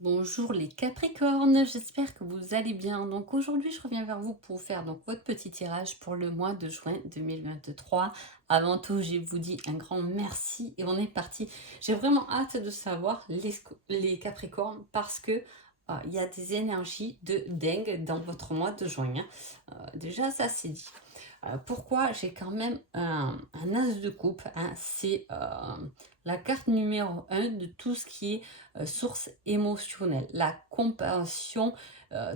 Bonjour les Capricornes, j'espère que vous allez bien. Donc aujourd'hui, je reviens vers vous pour faire votre petit tirage pour le mois de juin 2023. Avant tout, je vous dis un grand merci et on est parti. J'ai vraiment hâte de savoir les Capricornes parce que il y a des énergies de dingue dans votre mois de juin, hein. Déjà, ça c'est dit. Pourquoi j'ai quand même un as de coupe, hein, c'est la carte numéro un de tout ce qui est source émotionnelle, la compassion,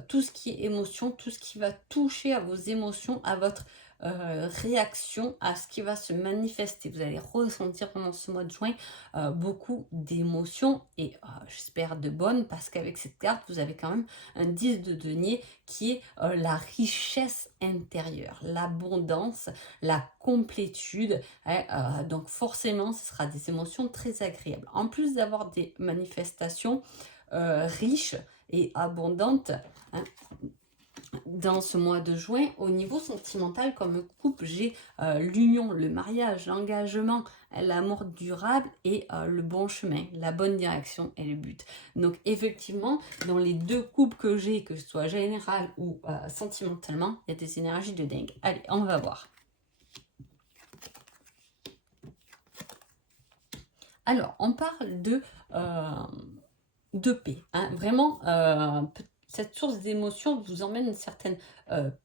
tout ce qui est émotion, tout ce qui va toucher à vos émotions, à votre réaction, à ce qui va se manifester. Vous allez ressentir pendant ce mois de juin beaucoup d'émotions et j'espère de bonnes parce qu'avec cette carte, vous avez quand même un 10 de denier qui est la richesse intérieure, l'abondance, la complétude, hein, donc forcément, ce sera des émotions très agréables. En plus d'avoir des manifestations riches et abondantes, hein, dans ce mois de juin, au niveau sentimental, comme couple, j'ai l'union, le mariage, l'engagement, l'amour durable et le bon chemin, la bonne direction et le but. Donc effectivement, dans les deux couples que j'ai, que ce soit général ou sentimentalement, il y a des énergies de dingue. Allez, on va voir. Alors, on parle de paix, hein. Vraiment, cette source d'émotion vous emmène une certaine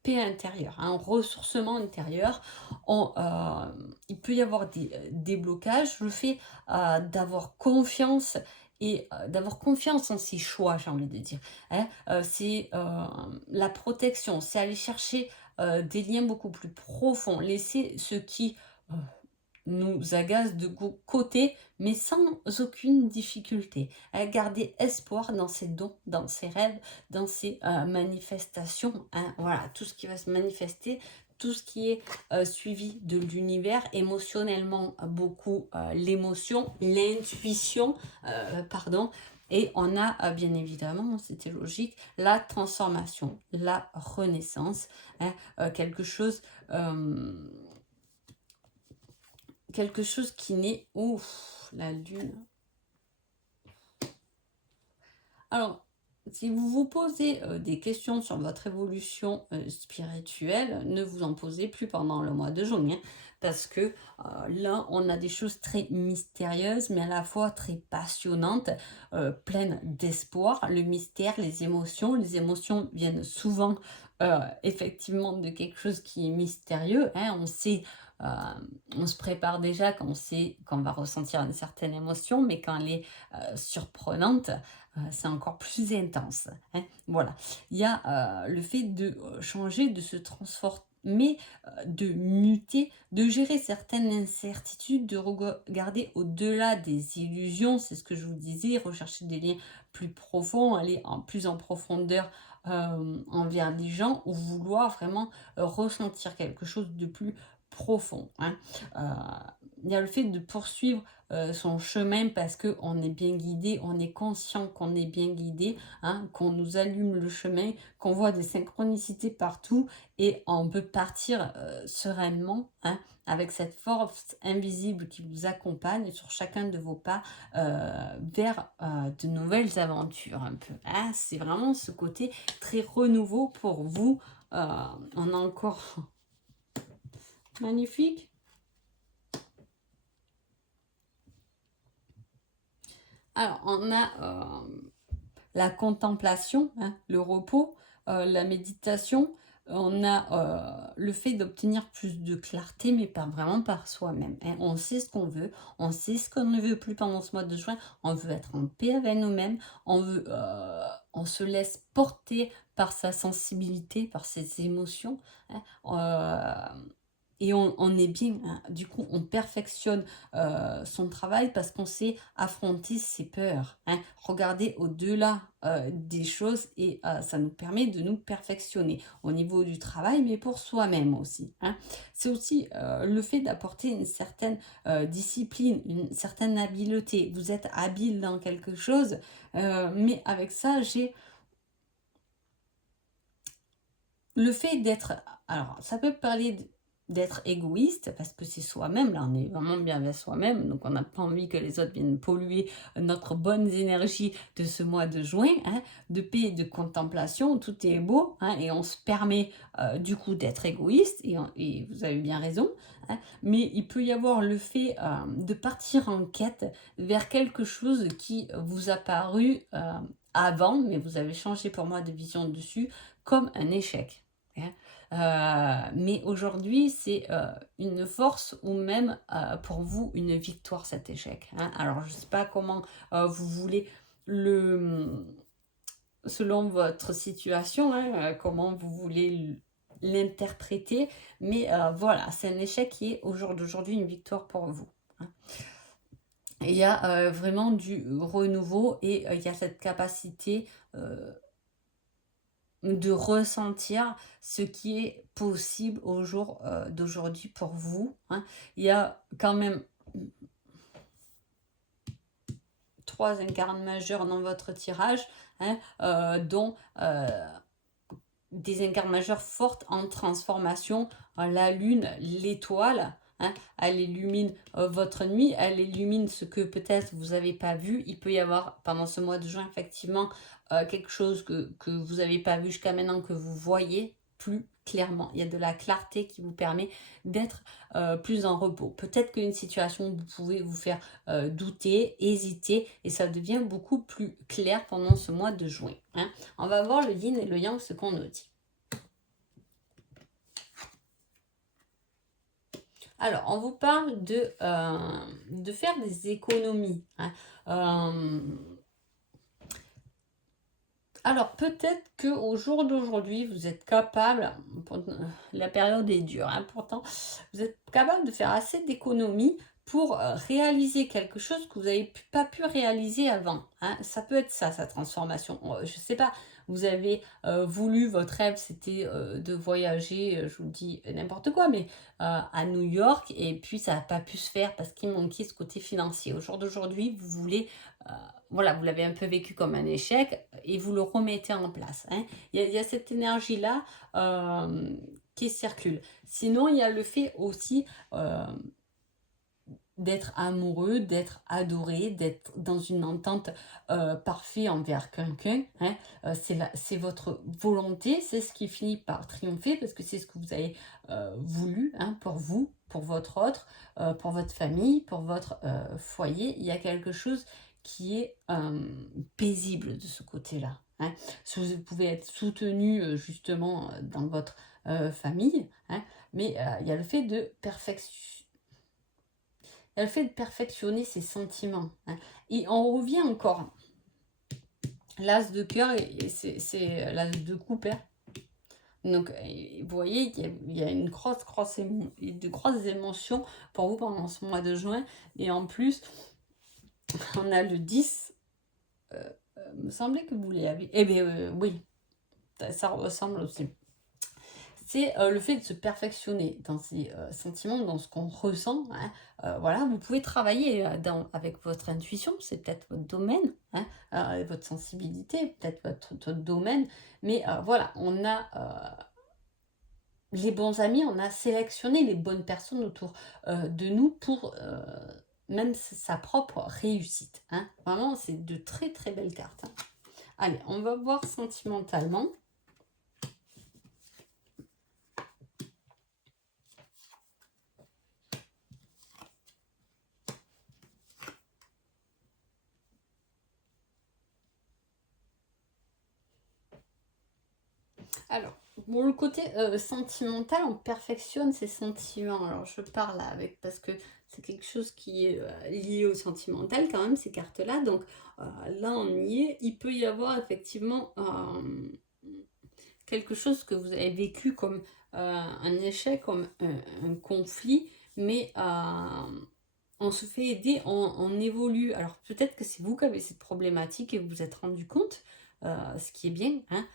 paix intérieure, hein, un ressourcement intérieur. Il peut y avoir des blocages. Le fait d'avoir confiance et d'avoir confiance en ses choix, j'ai envie de dire, hein, c'est la protection, c'est aller chercher des liens beaucoup plus profonds, laisser ce qui nous agace de côté, mais sans aucune difficulté. Garder espoir dans ses dons, dans ses rêves, dans ses manifestations, hein. Voilà, tout ce qui va se manifester, tout ce qui est suivi de l'univers, émotionnellement, beaucoup l'émotion, l'intuition, pardon. Et on a bien évidemment, c'était logique, la transformation, la renaissance, hein, quelque chose quelque chose qui naît. Ouf, la lune. Alors, si vous vous posez des questions sur votre évolution spirituelle, ne vous en posez plus pendant le mois de juin, hein, parce que là, on a des choses très mystérieuses, mais à la fois très passionnantes, pleines d'espoir. Le mystère, les émotions viennent souvent effectivement de quelque chose qui est mystérieux, hein. On sait, euh, on se prépare déjà quand on sait qu'on va ressentir une certaine émotion, mais quand elle est surprenante, c'est encore plus intense, hein. Voilà. Il y a le fait de changer, de se transformer, de muter, de gérer certaines incertitudes, de regarder au-delà des illusions, c'est ce que je vous disais, rechercher des liens plus profonds, aller plus en profondeur envers les gens ou vouloir vraiment ressentir quelque chose de plus profond, hein. Il y a le fait de poursuivre son chemin parce qu'on est bien guidé, on est conscient qu'on est bien guidé, hein, qu'on nous allume le chemin, qu'on voit des synchronicités partout et on peut partir sereinement, hein, avec cette force invisible qui vous accompagne sur chacun de vos pas vers de nouvelles aventures un peu, hein. C'est vraiment ce côté très renouveau pour vous. On a encore magnifique. Alors, on a la contemplation, hein, le repos, la méditation. On a le fait d'obtenir plus de clarté, mais pas vraiment par soi-même, hein. On sait ce qu'on veut, on sait ce qu'on ne veut plus pendant ce mois de juin. On veut être en paix avec nous-mêmes, on se laisse porter par sa sensibilité, par ses émotions, hein. Et on est bien, hein. Du coup, on perfectionne son travail parce qu'on sait affronter ses peurs, hein, regarder au-delà des choses et ça nous permet de nous perfectionner au niveau du travail, mais pour soi-même aussi, hein. C'est aussi le fait d'apporter une certaine discipline, une certaine habileté. Vous êtes habile dans quelque chose, mais avec ça, j'ai le fait d'être... Alors, ça peut parler d'être égoïste, parce que c'est soi-même, là, on est vraiment bien avec soi-même, donc on n'a pas envie que les autres viennent polluer notre bonne énergie de ce mois de juin, hein, de paix et de contemplation, tout est beau, hein, et on se permet du coup d'être égoïste, et vous avez bien raison, hein, mais il peut y avoir le fait de partir en quête vers quelque chose qui vous a paru avant, mais vous avez changé pour moi de vision dessus, comme un échec, hein. Mais aujourd'hui, c'est une force ou même pour vous une victoire cet échec, hein. Alors, je ne sais pas comment vous voulez le, selon votre situation, hein, comment vous voulez l'interpréter, mais voilà, c'est un échec qui est au jour d'aujourd'hui une victoire pour vous, hein. Il y a vraiment du renouveau et il y a cette capacité de ressentir ce qui est possible au jour d'aujourd'hui pour vous, hein. Il y a quand même 3 incarnes majeures dans votre tirage, hein, dont des incarnes majeures fortes en transformation. La lune, l'étoile, hein, elle illumine votre nuit, elle illumine ce que peut-être vous n'avez pas vu. Il peut y avoir pendant ce mois de juin effectivement quelque chose que vous n'avez pas vu jusqu'à maintenant, que vous voyez plus clairement. Il y a de la clarté qui vous permet d'être plus en repos. Peut-être qu'une situation, vous pouvez vous faire douter, hésiter, et ça devient beaucoup plus clair pendant ce mois de juin, hein. On va voir le yin et le yang, ce qu'on nous dit. Alors, on vous parle de faire des économies, hein. Alors, peut-être qu'au jour d'aujourd'hui, vous êtes capable, la période est dure, hein, pourtant, vous êtes capable de faire assez d'économies pour réaliser quelque chose que vous n'avez pas pu réaliser avant, hein. Ça peut être ça, sa transformation. Je ne sais pas, vous avez voulu, votre rêve, c'était de voyager, je vous dis n'importe quoi, mais à New York, et puis ça n'a pas pu se faire parce qu'il manquait ce côté financier. Au jour d'aujourd'hui, vous voulez voilà, vous l'avez un peu vécu comme un échec et vous le remettez en place, hein. Il y a cette énergie-là qui circule. Sinon, il y a le fait aussi d'être amoureux, d'être adoré, d'être dans une entente parfaite envers quelqu'un, hein. C'est votre volonté, c'est ce qui finit par triompher parce que c'est ce que vous avez voulu, hein, pour vous, pour votre autre, pour votre famille, pour votre foyer. Il y a quelque chose qui est paisible de ce côté-là, hein. Si vous pouvez être soutenu justement dans votre famille, hein, mais il y a le fait de perfectionner ses sentiments, hein. Et on revient encore. L'as de cœur, et c'est l'as de coupe, hein. Donc, vous voyez qu'il y a une de grosses émotions pour vous pendant ce mois de juin. Et en plus, on a le 10. Me semblait que vous l'avez. Eh bien, oui, ça ressemble aussi. C'est le fait de se perfectionner dans ses sentiments, dans ce qu'on ressent, hein. Voilà, vous pouvez travailler avec votre intuition, c'est peut-être votre domaine, hein, votre sensibilité, peut-être votre domaine, mais voilà, on a les bons amis, on a sélectionné les bonnes personnes autour de nous pour même sa propre réussite, hein. Vraiment, c'est de très très belles cartes, hein. Allez, on va voir sentimentalement. Alors, pour le côté sentimental, on perfectionne ses sentiments. Alors, je parle avec, parce que c'est quelque chose qui est lié au sentimental quand même, ces cartes-là. Donc, là, on y est. Il peut y avoir effectivement quelque chose que vous avez vécu comme un échec, comme un conflit, mais on se fait aider, on évolue. Alors, peut-être que c'est vous qui avez cette problématique et vous vous êtes rendu compte, ce qui est bien, hein,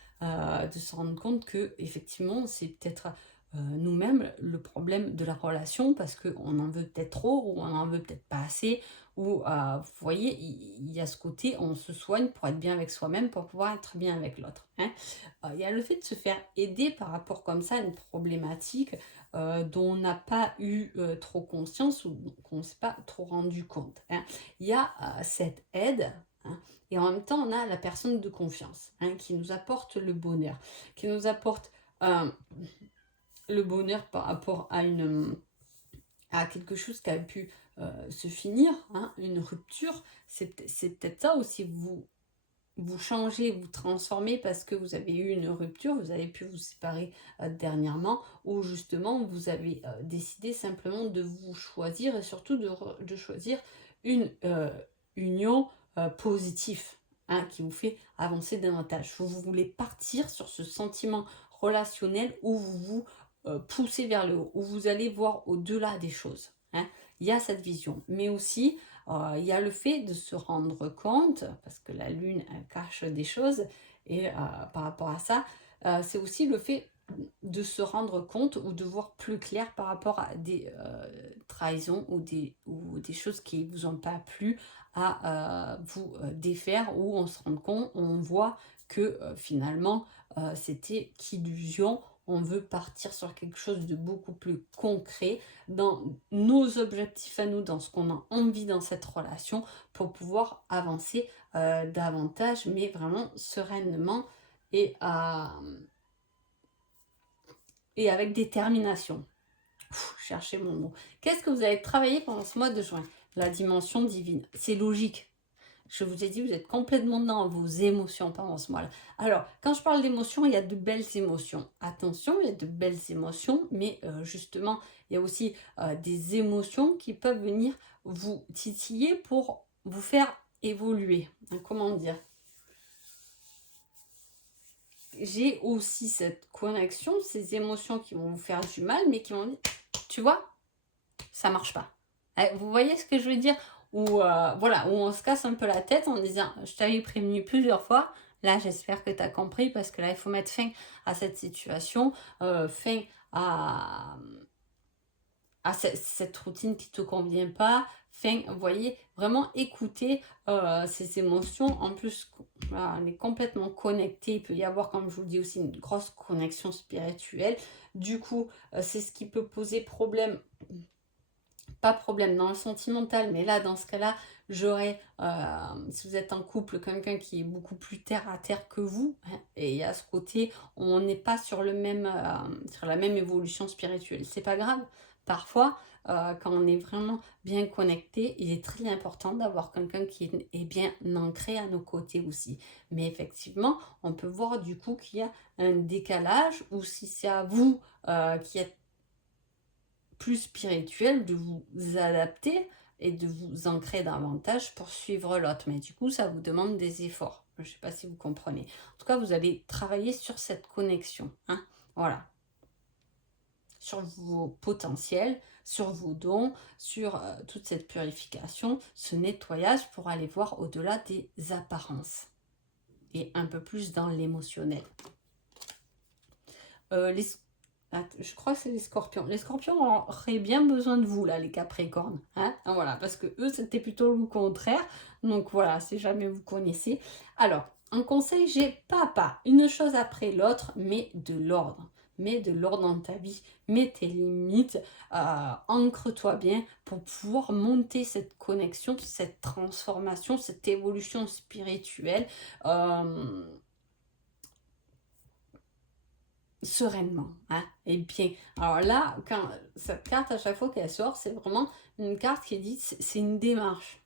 de se rendre compte que effectivement c'est peut-être nous-mêmes le problème de la relation, parce qu'on en veut peut-être trop ou on en veut peut-être pas assez, où, vous voyez, il y a ce côté, on se soigne pour être bien avec soi-même, pour pouvoir être bien avec l'autre, hein. Il y a le fait de se faire aider par rapport comme ça à une problématique, dont on n'a pas eu, trop conscience ou qu'on ne s'est pas trop rendu compte, hein. Il y a, cette aide, hein, et en même temps, on a la personne de confiance, hein, qui nous apporte le bonheur, qui nous apporte, hem, le bonheur par rapport à à quelque chose qui a pu, se finir, hein, une rupture. C'est peut-être ça aussi, vous changez, vous transformez parce que vous avez eu une rupture, vous avez pu vous séparer, dernièrement, ou justement vous avez, décidé simplement de vous choisir et surtout de choisir une, union, positive, hein, qui vous fait avancer davantage. Vous voulez partir sur ce sentiment relationnel où vous vous, poussez vers le haut, où vous allez voir au-delà des choses, hein. Il y a cette vision, mais aussi, il y a le fait de se rendre compte, parce que la lune, elle cache des choses et par rapport à ça, c'est aussi le fait de se rendre compte ou de voir plus clair par rapport à des, trahisons ou des choses qui vous ont pas plu à, vous, défaire où on se rend compte, on voit que, finalement, c'était qu'illusion. On veut partir sur quelque chose de beaucoup plus concret dans nos objectifs à nous, dans ce qu'on a envie dans cette relation pour pouvoir avancer, davantage, mais vraiment sereinement et, et avec détermination. Cherchez mon mot. Qu'est-ce que vous allez travailler pendant ce mois de juin? La dimension divine. C'est logique. Je vous ai dit, vous êtes complètement dans vos émotions pendant ce mois-là. Alors, quand je parle d'émotions, il y a de belles émotions. Attention, il y a de belles émotions, mais justement, il y a aussi des émotions qui peuvent venir vous titiller pour vous faire évoluer. Comment dire? J'ai aussi cette connexion, ces émotions qui vont vous faire du mal, mais qui vont dire, tu vois, ça marche pas. Vous voyez ce que je veux dire? Où, voilà, où on se casse un peu la tête en disant: «Je t'avais prévenu plusieurs fois, là j'espère que tu as compris parce que là il faut mettre fin à cette situation, fin à, cette routine qui te convient pas, fin», vous voyez? Vraiment écouter, ces émotions. En plus, voilà, on est complètement connecté. Il peut y avoir, comme je vous le dis aussi, une grosse connexion spirituelle. Du coup, c'est ce qui peut poser problème, pas problème dans le sentimental, mais là, dans ce cas-là, j'aurais, si vous êtes en couple, quelqu'un qui est beaucoup plus terre à terre que vous, hein, et il y a ce côté, on n'est pas sur le même, sur la même évolution spirituelle. C'est pas grave. Parfois, quand on est vraiment bien connecté, il est très important d'avoir quelqu'un qui est bien ancré à nos côtés aussi. Mais effectivement, on peut voir du coup qu'il y a un décalage, ou si c'est à vous, qui êtes plus spirituel, de vous adapter et de vous ancrer davantage pour suivre l'autre. Mais du coup, ça vous demande des efforts. Je ne sais pas si vous comprenez. En tout cas, vous allez travailler sur cette connexion, hein. Voilà. Sur vos potentiels, sur vos dons, sur toute cette purification, ce nettoyage pour aller voir au-delà des apparences et un peu plus dans l'émotionnel. Les je crois que c'est les scorpions. Les scorpions auraient bien besoin de vous, là, les capricornes, hein. Ah, voilà, parce que eux, c'était plutôt le contraire. Donc voilà, si jamais vous connaissez. Alors, en conseil, j'ai pas à pas, une chose après l'autre, mais de l'ordre. Mets de l'ordre dans ta vie, mets tes limites, ancre-toi bien pour pouvoir monter cette connexion, cette transformation, cette évolution spirituelle. Sereinement, hein, et bien. Alors là, quand cette carte, à chaque fois qu'elle sort, c'est vraiment une carte qui dit c'est une démarche,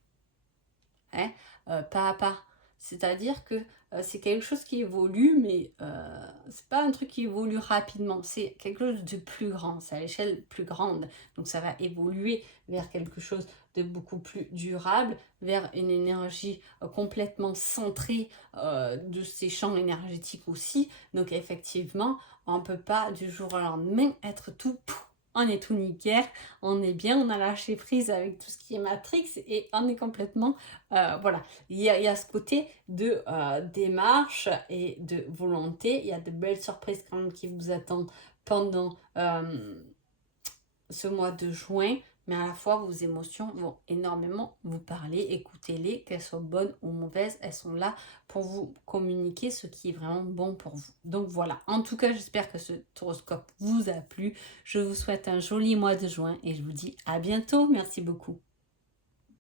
hein, pas à pas. C'est-à-dire que c'est quelque chose qui évolue, mais c'est pas un truc qui évolue rapidement. C'est quelque chose de plus grand, c'est à l'échelle plus grande. Donc ça va évoluer vers quelque chose de beaucoup plus durable, vers une énergie complètement centrée de ces champs énergétiques aussi. Donc effectivement, on ne peut pas du jour au lendemain être tout, pouf, on est tout nickel, on est bien, on a lâché prise avec tout ce qui est Matrix et on est complètement, voilà. Il y a ce côté de démarche et de volonté. Il y a de belles surprises quand même qui vous attendent pendant ce mois de juin. mais à la fois vos émotions vont énormément vous parler. Écoutez-les, qu'elles soient bonnes ou mauvaises, elles sont là pour vous communiquer ce qui est vraiment bon pour vous. Donc voilà, en tout cas, j'espère que ce horoscope vous a plu. Je vous souhaite un joli mois de juin et je vous dis à bientôt. Merci beaucoup.